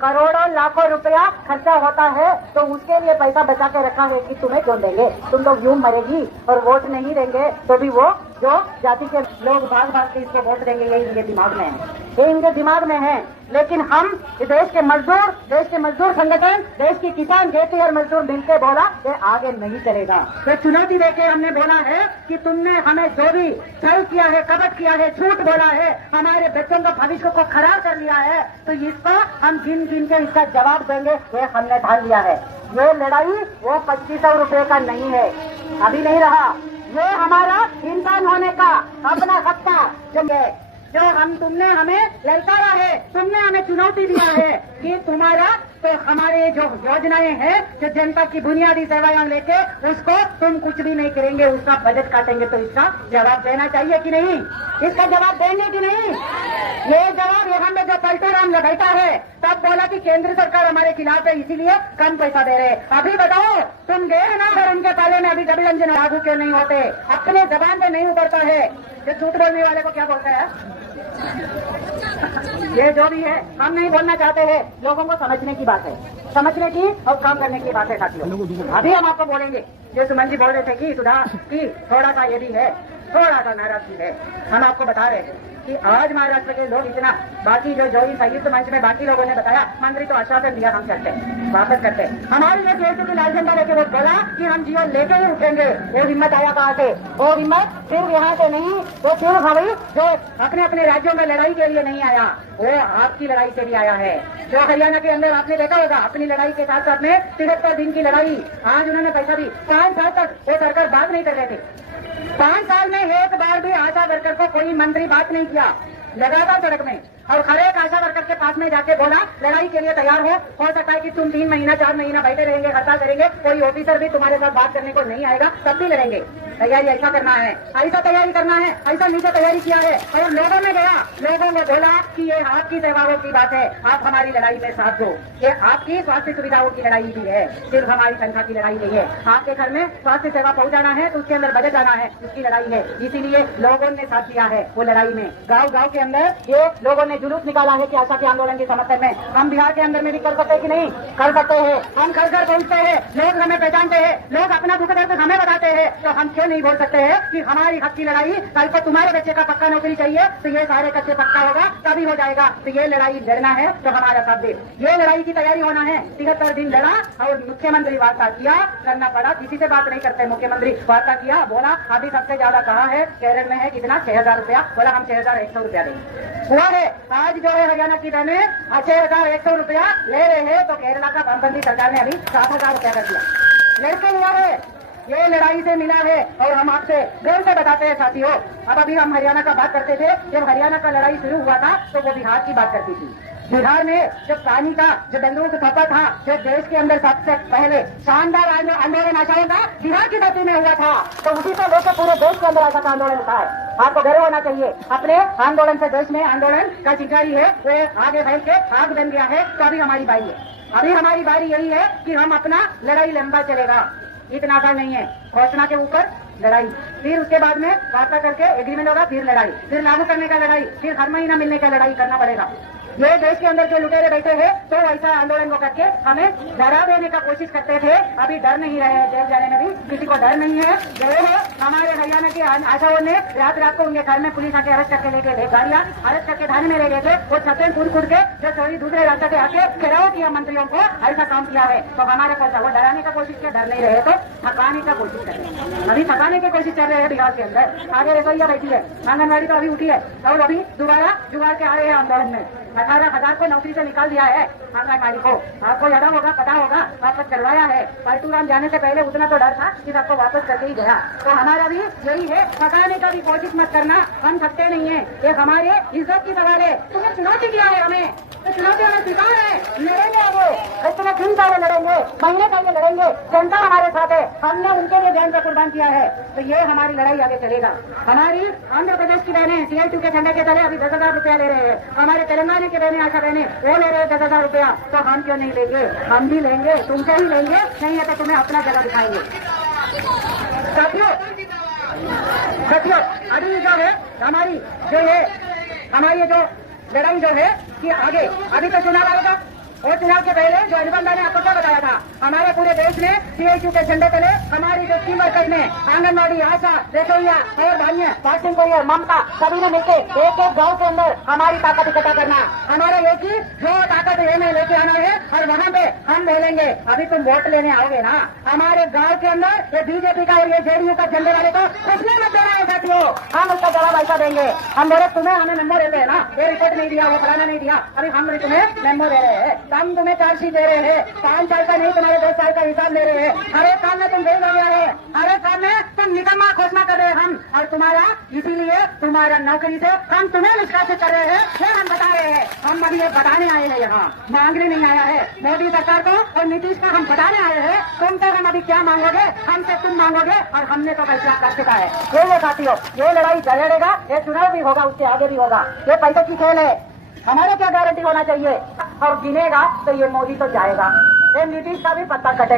करोड़ों लाखों रुपया खर्चा होता है, तो उसके लिए पैसा बचा के रखा है कि तुम्हें क्यों देंगे, तुम लोग यूं मरेगी और वोट नहीं देंगे तो भी वो जो जाति के लोग भाग भाग के इसको वोट देंगे, यही इनके दिमाग में है, ये इनके दिमाग में है। लेकिन हम देश के मजदूर संगठन, देश की किसान खेती और मजदूर मिलकर बोला ये आगे नहीं चलेगा। तो चुनौती देके हमने बोला है कि तुमने हमें जो भी छल किया है, कपट किया है, झूठ बोला है, हमारे बच्चों का भविष्य को खराब कर लिया है, तो इसका हम गिन गिन के इसका जवाब देंगे, ये हमने ठान लिया है। ये लड़ाई वो 2500 रुपए का नहीं है, अभी नहीं रहा, ये हमारा इंसान होने का अपना सत्ता जो हम तुमने हमें ललकारा है, तुमने हमें चुनौती दिया है कि तुम्हारा तो हमारे जो योजनाएं हैं, जो जनता की बुनियादी सेवाएं लेके उसको तुम कुछ भी नहीं करेंगे, उसका बजट काटेंगे, तो इसका जवाब देना चाहिए कि नहीं, इसका जवाब देंगे कि नहीं। ये जवाब यहाँ में जो पलटूराम बैठा है तब बोला कि केंद्र सरकार हमारे खिलाफ है इसीलिए कम पैसा दे रहे। अभी बताओ तुम गए ना अगर उनके पाले में, अभी डबल इंजन लागू क्यों नहीं होते, अपने जबान पे नहीं उतरता है, ये झूठ बोलने वाले को क्या बोलता है। ये जो भी है हम नहीं बोलना चाहते हैं, लोगों को समझने की बात है, समझने की और काम करने की बात है साथियों। अभी हम आपको बोलेंगे, जो सुमन जी बोल रहे थे कि सुधार की थोड़ा सा ये भी है, थोड़ा सा नाराजगी है, हम आपको बता रहे थे कि आज महाराष्ट्र के लोग इतना, बाकी जो संयुक्त मंच में बाकी लोगों ने बताया, मंत्री तो आश्वासन दिया हम करते हैं, वापस करते हैं, हमारी ये केस की लाल झंडा लेके वो बोला कि हम जीवन लेके ही उठेंगे, वो हिम्मत आया कहाँ से, वो हिम्मत सिर्फ यहाँ से नहीं, वो सिर्फ भाई जो अपने अपने राज्यों में लड़ाई के लिए नहीं आया, वो आपकी लड़ाई से भी आया है। जो हरियाणा के अंदर आपने देखा होगा, अपनी लड़ाई के साथ साथ में 73 दिन की लड़ाई, आज उन्होंने पैसा भी 5 साल तक वो सरकार बात नहीं कर रहे थे, 5 साल में एक बार भी आशा वर्कर को कोई मंत्री बात नहीं किया, लगातार सड़क में, और हर एक आशा वर्कर के पास में जाके बोला लड़ाई के लिए तैयार हो सकता है कि तुम 3 महीना 4 महीना बैठे रहेंगे, हड़ताल करेंगे, कोई ऑफिसर भी तुम्हारे साथ बात करने को नहीं आएगा, तब भी लड़ेंगे, तैयारी ऐसा करना है, ऐसा तैयारी करना है, ऐसा नीचे तैयारी किया है। और लोगों में गया, लोगों ने बोला कि ये आपकी सेवाओं की बात है, आप हमारी लड़ाई में साथ दो, ये आपकी स्वास्थ्य सुविधाओं की लड़ाई भी है, सिर्फ हमारी संख्या की लड़ाई नहीं है, आपके घर में स्वास्थ्य सेवा पहुंचाना है तो उसके अंदर बजट आना है, उसकी लड़ाई है, इसीलिए लोगों ने साथ दिया है वो लड़ाई में। गाँव गाँव के अंदर ये लोगों ने जुलूस निकाला है कि आशा के आंदोलन के समर्थन में, हम बिहार के अंदर में भी कर सकते हैं कि नहीं कर सकते हैं, हम घर घर पहुंचते हैं, लोग हमें पहचानते हैं, लोग अपना दुख दर्द हमें बताते हैं, तो हम क्यों नहीं बोल सकते हैं कि हमारी हक की लड़ाई, कल को तुम्हारे बच्चे का पक्का नौकरी चाहिए तो ये सारे कच्चे पक्का होगा तभी हो जाएगा, तो ये लड़ाई लड़ना है तो हमारा साथ दे, ये लड़ाई की तैयारी होना है। 73 दिन लड़ा और मुख्यमंत्री वार्ता किया, करना पड़ा, किसी से बात नहीं करते, मुख्यमंत्री वार्ता किया, बोला अभी सबसे ज्यादा कहा है केरल में है कितना 6000 रुपया, बोला हम 6100 रुपया देंगे, हुआ है। आज जो है हरियाणा की बहने 6100 रुपया ले रहे हैं, तो केरला का वामपंथी सरकार ने अभी 7000 रुपया कर दिया, लड़के हुआ है, ये लड़ाई से मिला है। और हम आपसे गर्व से बताते हैं साथियों, अब अभी हम हरियाणा का बात करते थे, जब हरियाणा का लड़ाई शुरू हुआ था तो वो बिहार की बात करती थी। बिहार में जब पानी का जो बंदूक थप्पा था, जो देश के अंदर सबसे पहले शानदार आंदोलन आशाओं का बिहार की धरती में हुआ था, तो उसी से लेकर पूरे देश के अंदर आशा का आंदोलन था। आपको गर्व होना चाहिए अपने आंदोलन से, देश में आंदोलन का चिंगारी है वो आगे फैल के आग बन गया है। तो अभी हमारी बारी है, अभी हमारी बारी यही है कि हम अपना लड़ाई लंबा चलेगा, इतना आसान नहीं है, घोषणा के ऊपर लड़ाई, फिर उसके बाद में वार्ता करके एग्रीमेंट होगा, फिर लड़ाई, फिर लागू करने का लड़ाई, फिर हर महीना मिलने का लड़ाई करना पड़ेगा। ये देश के अंदर जो लुटेरे बैठे हैं तो ऐसा आंदोलन को करके हमें डरा देने का कोशिश करते थे, अभी डर नहीं रहे, जेल जाने में भी किसी को डर नहीं है। गए है हमारे हरियाणा के आशाओं ने रात रात को उनके घर में पुलिस आके अरेस्ट करके लेके गए, गाड़ियां अरेस्ट करके थाने में ले गए थे, वो छतें कूद कूद के जो चोरी दूसरे राज्य से आके घेराव किया मंत्रियों को, ऐसा काम किया है। तो हमारे पास वो डराने का कोशिश किया, डर नहीं रहे तो थकाने का कोशिश कर रहे हैं, अभी थकाने की कोशिश कर रहे हैं बिहार के अंदर। आगे रसोईया बैठी है, आंगनबाड़ी तो अभी उठी है और अभी दोबारा जुगाड़ के आ रहे हैं आंदोलन में। 18,000 को नौकरी से निकाल दिया है आंगनबाड़ी को, आपको याद होगा, पता होगा, वापस करवाया है। पलटूराम जाने से पहले उतना तो डर था कि सबको वापस करके ही गया। तो हमारा भी यही है, थकाने का भी कोशिश मत करना, हम थकते नहीं है, ये हमारे इज्जत की सवाल है। तुमने चुनौती किया है हमें, तो चुनौती हमें स्वीकार है, लड़ेंगे आगे, इतने 3 साल लड़ेंगे, महीने पहले लड़ेंगे, जनता हमारे साथ है, हमने उनके लिए जान का कुर्बान किया है, तो ये हमारी लड़ाई आगे चलेगा। हमारी आंध्र प्रदेश की बहनें CI2 के झंडे के तले अभी 10,000 रुपया ले रहे हैं, हमारे तेलंगाना की बहनें आशा बहनें वो ले रहे हैं 10,000 रुपया, तो हम क्यों नहीं लेंगे, हम भी लेंगे, तुमसे ही लेंगे, नहीं है तो तुम्हें अपना जगह दिखाएंगे। साथियों अभी जो है हमारी जो लड़ाई जो है कि आगे अभी तो चुनाव आएगा, वोट चुनाव के पहले जो अनुबंधा ने आपको क्या बताया था, हमारे पूरे देश में CIQ के झंडे तले हमारी जो स्कीम वर्कर्स में आंगनबाड़ी, आशा, रसोईया और धान्य, फास्टिंग कोरियर, ममता सभी ने मिलकर एक एक गाँव के अंदर हमारी ताकत इकट्ठा करना, हमारा एक ही जो ताकत ये में लेके आना है और वहाँ पे हम बोलेंगे अभी तुम वोट लेने आओगे ना, हमारे गांव के अंदर ये बीजेपी का और ये JDU का झंडे वाले को कुछ नहीं मत देना है साथियों। हम उसका जवाब ऐसा देंगे, हम बोले तुम्हें हमें मेमो देते हैं ना, ये रिपोर्ट नहीं दिया, वो फलाना नहीं दिया, अभी हम तुम्हें मेमो दे रहे हैं, हम तुम्हें चार्जशीट दे रहे हैं, 5 साल का नहीं तुम्हारे 10 साल का हिसाब ले रहे हैं, हर एक काम में तुम फेल हो गया है, हर एक काम में तुम निकम्मा घोषणा कर रहे हैं हम, और तुम्हारा इसीलिए तुम्हारा नौकरी से हम तुम्हें निष्कासित कर रहे हैं, ये हम बता रहे हैं। हम अभी ये बताने आए हैं, यहाँ मांगने नहीं आया है मोदी सरकार को और नीतीश को, हम बताने आए हैं तुमसे हम अभी क्या मांगोगे, हमसे तुम मांगोगे और हमने तो फैसला कर चुका है। ये साथियों, ये लड़ाई झगड़ेगा, ये चुनाव भी होगा, उसके आगे भी होगा, ये पैसे की खेल है, हमारे क्या गारंटी होना चाहिए, और गिनेगा तो ये मोदी तो जाएगा, ये नीतीश का भी पत्ता कटेगा।